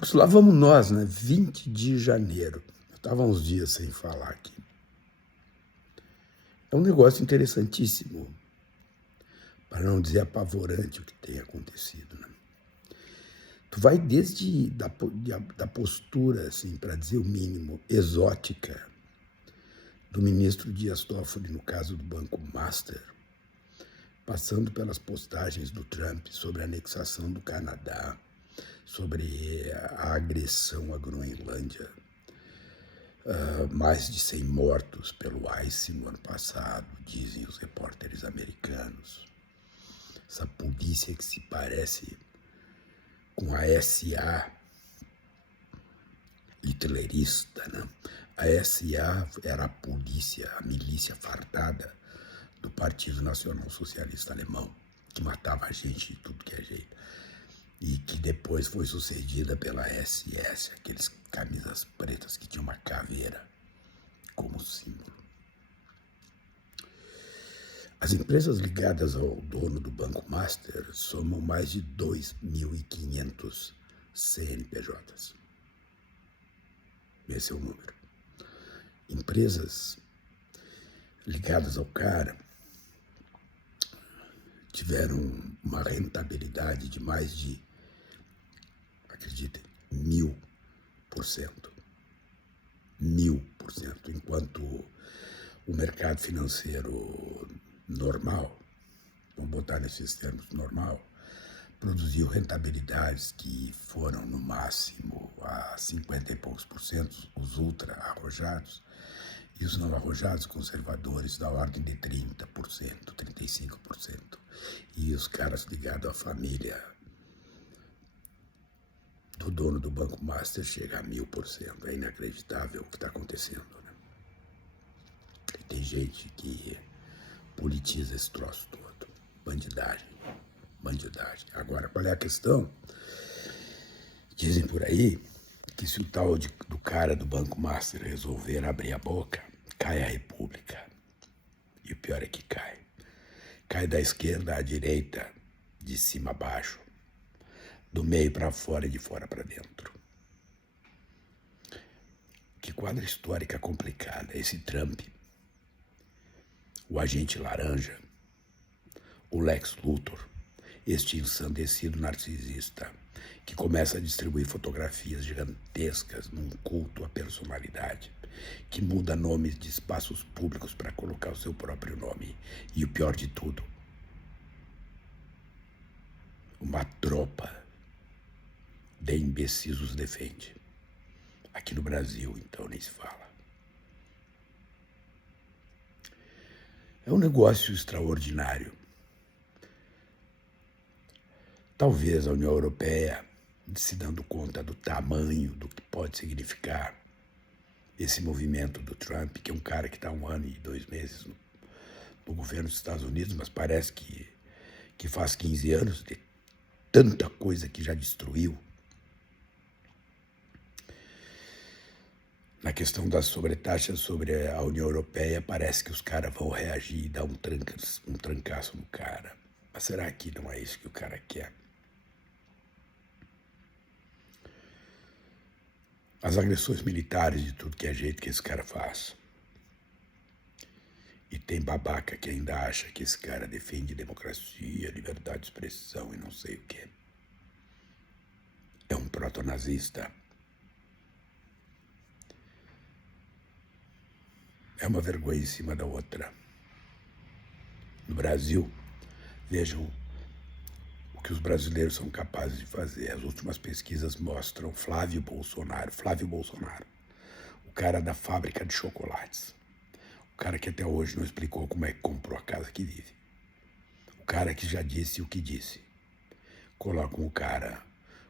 Pois lá vamos nós, né? 20 de janeiro. Eu estava uns dias sem falar aqui. É um negócio interessantíssimo, para não dizer apavorante o que tem acontecido, né? Tu vai desde da postura, assim, para dizer o mínimo, exótica, do ministro Dias Toffoli no caso do Banco Master, passando pelas postagens do Trump sobre a anexação do Canadá, sobre a agressão à Groenlândia, mais de 100 mortos pelo ICE no ano passado, dizem os repórteres americanos. Essa polícia que se parece com a SA hitlerista, né? A SA era a polícia, a milícia fardada do Partido Nacional Socialista Alemão, que matava a gente de tudo que é jeito. E que depois foi sucedida pela SS, aqueles camisas pretas que tinham uma caveira como símbolo. As empresas ligadas ao dono do Banco Master somam mais de 2.500 CNPJs. Esse é o número. Empresas ligadas ao cara tiveram uma rentabilidade de mais de, acreditem, 1000%. 1000%, enquanto o mercado financeiro normal, vamos botar nesses termos normal, produziu rentabilidades que foram no máximo a 50 e poucos por cento, os ultra arrojados, e os não arrojados conservadores da ordem de 30%, 35%. E os caras ligados à família do dono do Banco Master chega a 1000%. É inacreditável o que está acontecendo, né? E tem gente que politiza esse troço todo. Bandidagem. Agora, qual é a questão? Dizem por aí que se o tal do cara do Banco Master resolver abrir a boca, cai a República. E o pior é que cai. Cai da esquerda à direita, de cima a baixo, do meio para fora e de fora para dentro. Que quadra histórica complicada. Esse Trump, o agente laranja, o Lex Luthor, este ensandecido narcisista que começa a distribuir fotografias gigantescas num culto à personalidade, que muda nomes de espaços públicos para colocar o seu próprio nome. E o pior de tudo, uma tropa de imbecis os defende. Aqui no Brasil, então, nem se fala. É um negócio extraordinário. Talvez a União Europeia, se dando conta do tamanho do que pode significar esse movimento do Trump, que é um cara que está 1 ano e 2 meses no governo dos Estados Unidos, mas parece que faz 15 anos de tanta coisa que já destruiu. Na questão das sobretaxas sobre a União Europeia, parece que os caras vão reagir e dar um trancaço no cara. Mas será que não é isso que o cara quer? As agressões militares de tudo que é jeito que esse cara faz. E tem babaca que ainda acha que esse cara defende democracia, liberdade de expressão e não sei o quê. É um proto-nazista. É uma vergonha em cima da outra. No Brasil, vejam o que os brasileiros são capazes de fazer. As últimas pesquisas mostram Flávio Bolsonaro, o cara da fábrica de chocolates. O cara que até hoje não explicou como é que comprou a casa que vive. O cara que já disse o que disse. Colocam o cara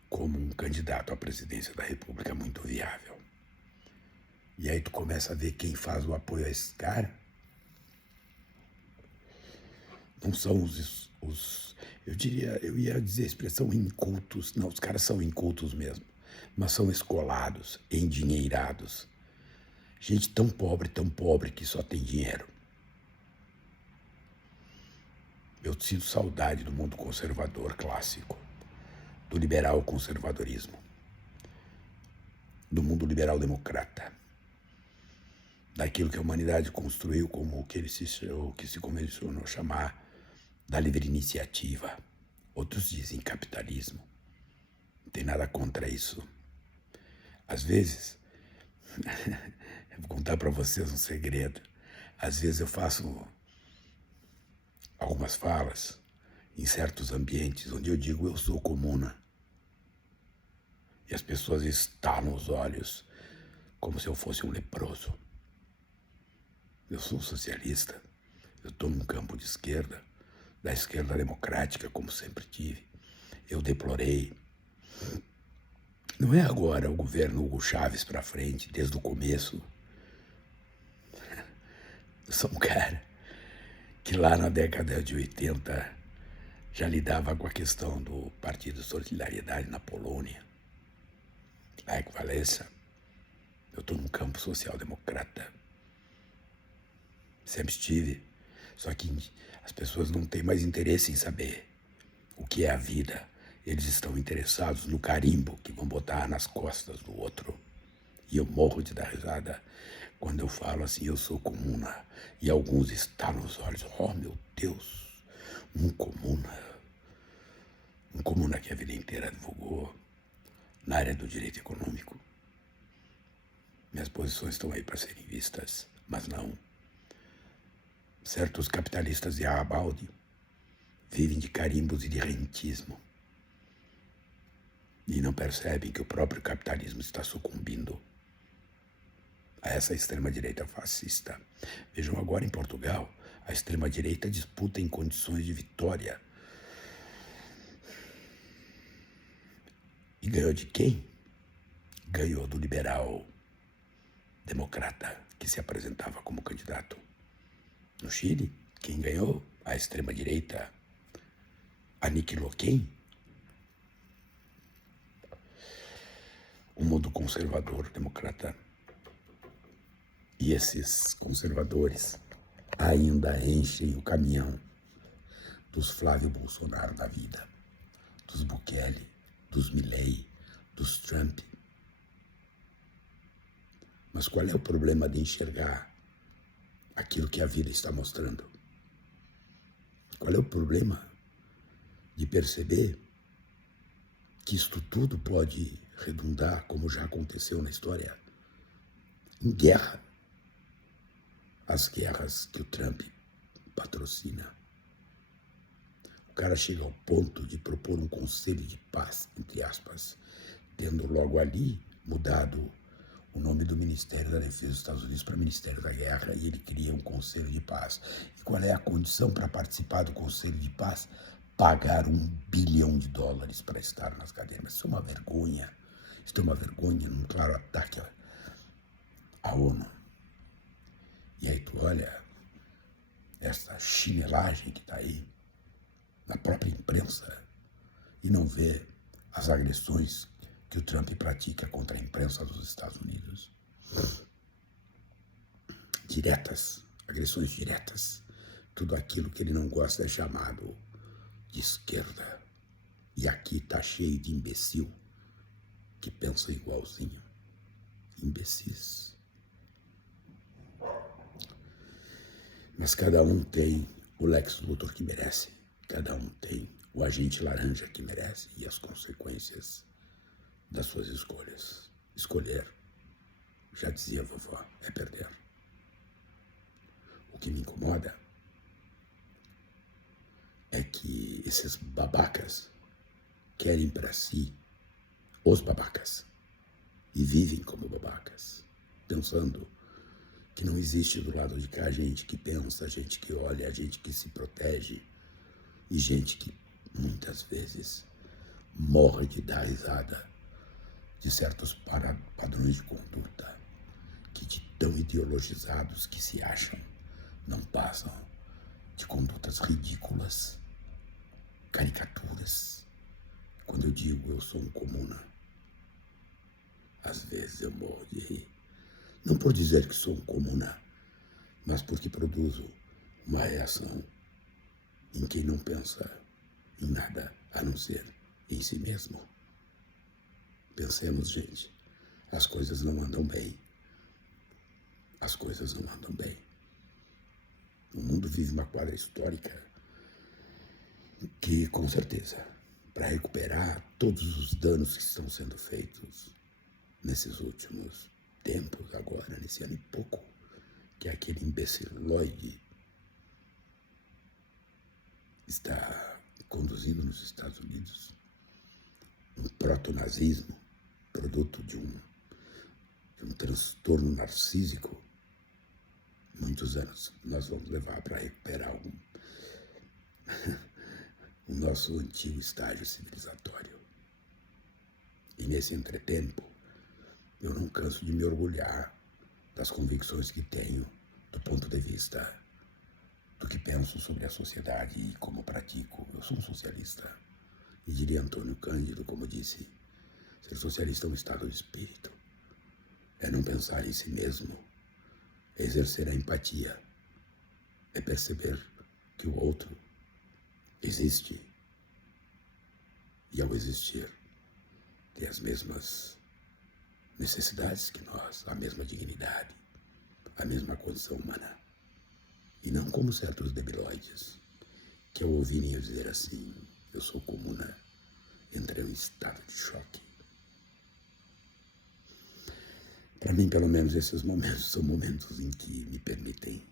como um candidato à presidência da República muito viável. E aí tu começa a ver quem faz o apoio a esse cara. Não são eu ia dizer a expressão incultos. Não, os caras são incultos mesmo. Mas são escolados, endinheirados. Gente tão pobre que só tem dinheiro. Eu sinto saudade do mundo conservador clássico, do liberal conservadorismo. do mundo liberal democrata, daquilo que a humanidade construiu como o que se convencionou chamar da livre iniciativa. Outros dizem capitalismo. Não tem nada contra isso. Às vezes, eu vou contar para vocês um segredo. Às vezes eu faço algumas falas em certos ambientes onde eu digo eu sou comuna. E as pessoas estalam os olhos como se eu fosse um leproso. Eu sou um socialista. Eu estou num campo de esquerda, da esquerda democrática, como sempre tive. Eu deplorei. Não é agora o governo Hugo Chávez para frente, desde o começo. Eu sou um cara que lá na década de 80 já lidava com a questão do Partido Solidariedade na Polônia, Lech Walesa. Eu estou num campo social-democrata. Sempre estive. Só que as pessoas não têm mais interesse em saber o que é a vida. Eles estão interessados no carimbo que vão botar nas costas do outro. E eu morro de dar risada quando eu falo assim, eu sou comuna. E alguns estalam os olhos. Oh, meu Deus, um comuna. Um comuna que a vida inteira advogou na área do direito econômico. Minhas posições estão aí para serem vistas, mas não. Certos capitalistas de Arrabalde vivem de carimbos e de rentismo. E não percebem que o próprio capitalismo está sucumbindo a essa extrema-direita fascista. Vejam agora em Portugal, a extrema-direita disputa em condições de vitória. E ganhou de quem? Ganhou do liberal democrata que se apresentava como candidato. No Chile, quem ganhou? A extrema-direita aniquilou quem? O mundo conservador democrata. E esses conservadores ainda enchem o caminhão dos Flávio Bolsonaro da vida, dos Bukele, dos Milei, dos Trump. Mas qual é o problema de enxergar aquilo que a vida está mostrando? Qual é o problema de perceber que isto tudo pode redundar, como já aconteceu na história, em guerra? As guerras que o Trump patrocina. O cara chega ao ponto de propor um conselho de paz, entre aspas, tendo logo ali mudado o nome do Ministério da Defesa dos Estados Unidos para Ministério da Guerra, e ele cria um conselho de paz. E qual é a condição para participar do conselho de paz? Pagar $1 bilhão para estar nas cadeiras. Mas isso é uma vergonha. Isso é uma vergonha num claro ataque à ONU. E aí tu olha essa chinelagem que está aí na própria imprensa e não vê as agressões que o Trump pratica contra a imprensa dos Estados Unidos. Diretas, agressões diretas. Tudo aquilo que ele não gosta é chamado de esquerda. E aqui está cheio de imbecil que pensa igualzinho. Imbecis. Mas cada um tem o Lex Luthor que merece. Cada um tem o agente laranja que merece e as consequências das suas escolhas. Escolher, já dizia a vovó, é perder. O que me incomoda é que esses babacas querem para si os babacas e vivem como babacas, pensando que não existe do lado de cá gente que pensa, gente que olha, gente que se protege e gente que muitas vezes morre de dar risada de certos padrões de conduta que, de tão ideologizados que se acham, não passam de condutas ridículas, caricaturas. Quando eu digo eu sou um comuna, às vezes eu morro de rir. Não por dizer que sou um comuna, mas porque produzo uma reação em quem não pensa em nada a não ser em si mesmo. Pensemos, gente, as coisas não andam bem. As coisas não andam bem. O mundo vive uma quadra histórica que, com certeza, para recuperar todos os danos que estão sendo feitos nesses últimos tempos, agora, nesse ano e pouco, que aquele imbeciloide está conduzindo nos Estados Unidos, um proto-nazismo, produto de um transtorno narcísico, muitos anos nós vamos levar para recuperar o nosso antigo estágio civilizatório. E nesse entretempo, eu não canso de me orgulhar das convicções que tenho do ponto de vista do que penso sobre a sociedade e como pratico. Eu sou um socialista. E diria Antônio Cândido, como disse, ser socialista é um estado de espírito. É não pensar em si mesmo, é exercer a empatia, é perceber que o outro existe e, ao existir, tem as mesmas necessidades que nós, a mesma dignidade, a mesma condição humana. E não como certos debilóides, que ao ouvirem eu dizer assim, eu sou comuna, entrei em estado de choque. Para mim, pelo menos, esses momentos são momentos em que me permitem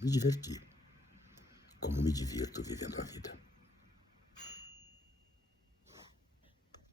me divertir, como me divirto vivendo a vida.